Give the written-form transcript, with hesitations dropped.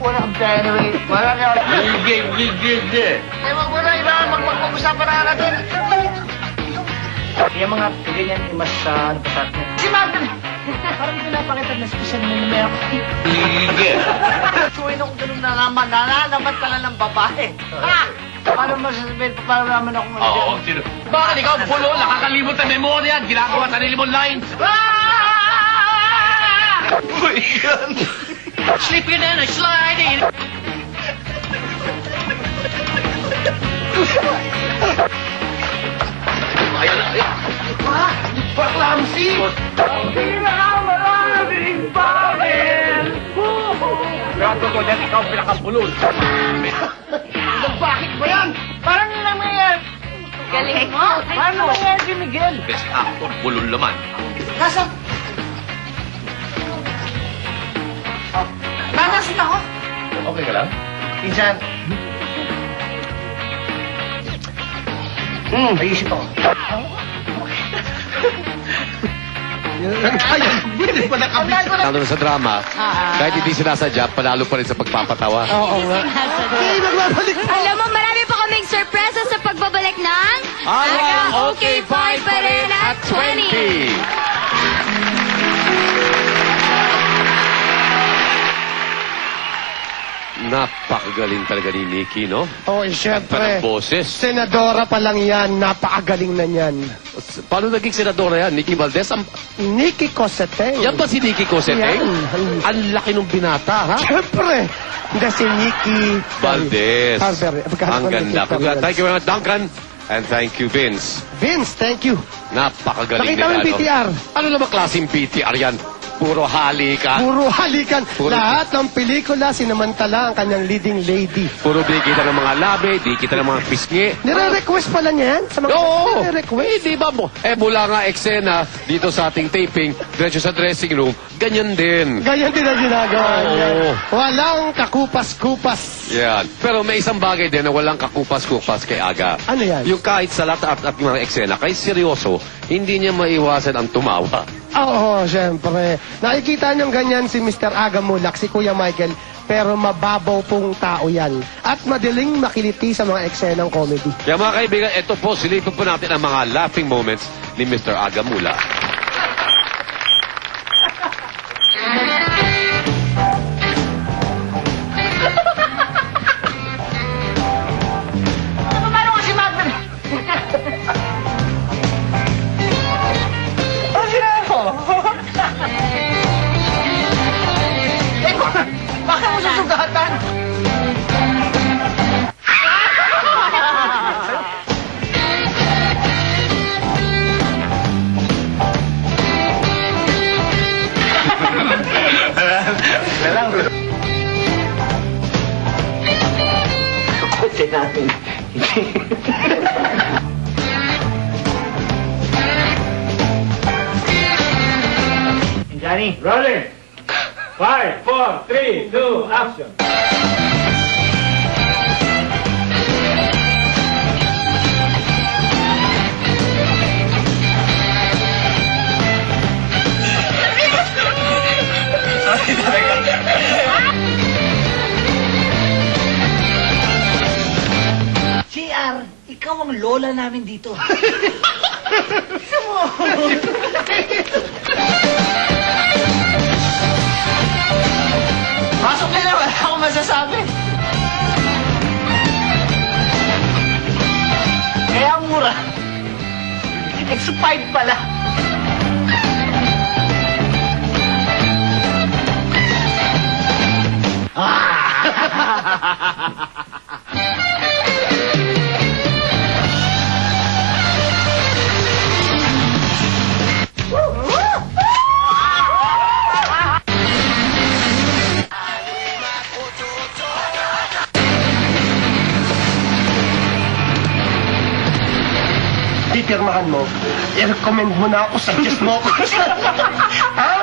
Wala kang anyway. Wala na. Gigi. Eh, wag mo na iba. Mag-usapan na natin. Yung mga ganyan, yung mas, ano pa sa atin. Si Martin! Parang pinapakita na special na numero. Gigi. Suwin ako ganun na naman. Nalalaman ka na ng babae. Ha? Paano masasabihin pa para naman ako Oo, sino? Bakit ikaw, pulo, nakakalimot ang memorya, ginagawa sa nilimon lines. Uy, yan. Sleeping in a sliding. Ayan, ayan. Baklamsi! Pinakamalabing pangin! Grato ko dyan, ikaw pinakapulol. Bakit ba yan? Parang nangyayari. Galing mo. Paano nangyayari si Miguel? Best actor, bulol naman. Nasa? Nanasin ako? Okay ka lang? Pinsan. Ayusip ako. Hindi pa nakabit. Lalo na sa drama, kahit hindi sinasadya, panalo pa rin sa pagpapatawa. Oo nga. Hey, nagbabalik po. Alam mo, marami pa kaming sorpresa sa pagbabalik ng Aga, Okay Fine pa rin at 20. Napakagaling talaga ni Nikki, no? Oo, Parang syempre. boses. Senadora pa lang yan. Napakagaling na yan. Paano naging senadora yan? Nikki Valdez? Nikki Cosete. Yan ba si Nikki Cosete? Yan. Ang laki ng binata, ha? Syempre. Hindi si Nikki Valdez. Ang Ang ganda. Thank you very much, Duncan. And thank you, Vince. Vince, thank you. Napakagaling Nakita mo yung nila, no? PTR? Ano naman klaseng PTR yan? Puro halikan. Puro halikan. Puro- Lahat ng pelikula, sinamantala ang kanyang leading lady. Puro di kita ng mga labi, di kita ng mga pisngi. Nire-request pala niya yan? Sa mga Oo! nire-request. Di ba mo? Mula nga eksena dito sa ating taping, diretso sa dressing room, ganyan din. Ganyan din ang ginagawa niya. Oo. Walang kakupas-kupas. Yan. Pero may isang bagay din na walang kakupas-kupas kay Aga. Ano yan? Yung kahit sa lahat at mga eksena, kahit seryoso, hindi niya maiwasan ang tumawa. Oo, syempre. Nakikita niyong ganyan si Mr. Aga Mulak, si Kuya Michael, pero mababaw pong tao yan. At madaling makiliti sa mga eksenang comedy. Kaya mga kaibigan, ito po, silipin po natin ang mga laughing moments ni Mr. Aga Mula. Paano nga si Martin? Ano sinabi ko? Eh, bakit mo susugatan? Kotse namin. Johnny, rolling! 5, 4, 3, 2, action! JR, ikaw ang lola namin dito. Pasok nila, wala akong masasabi. Kaya mura. Expired pala. Pipirmahan mo, i-recommend mo na ako, suggest mo ako. Ha?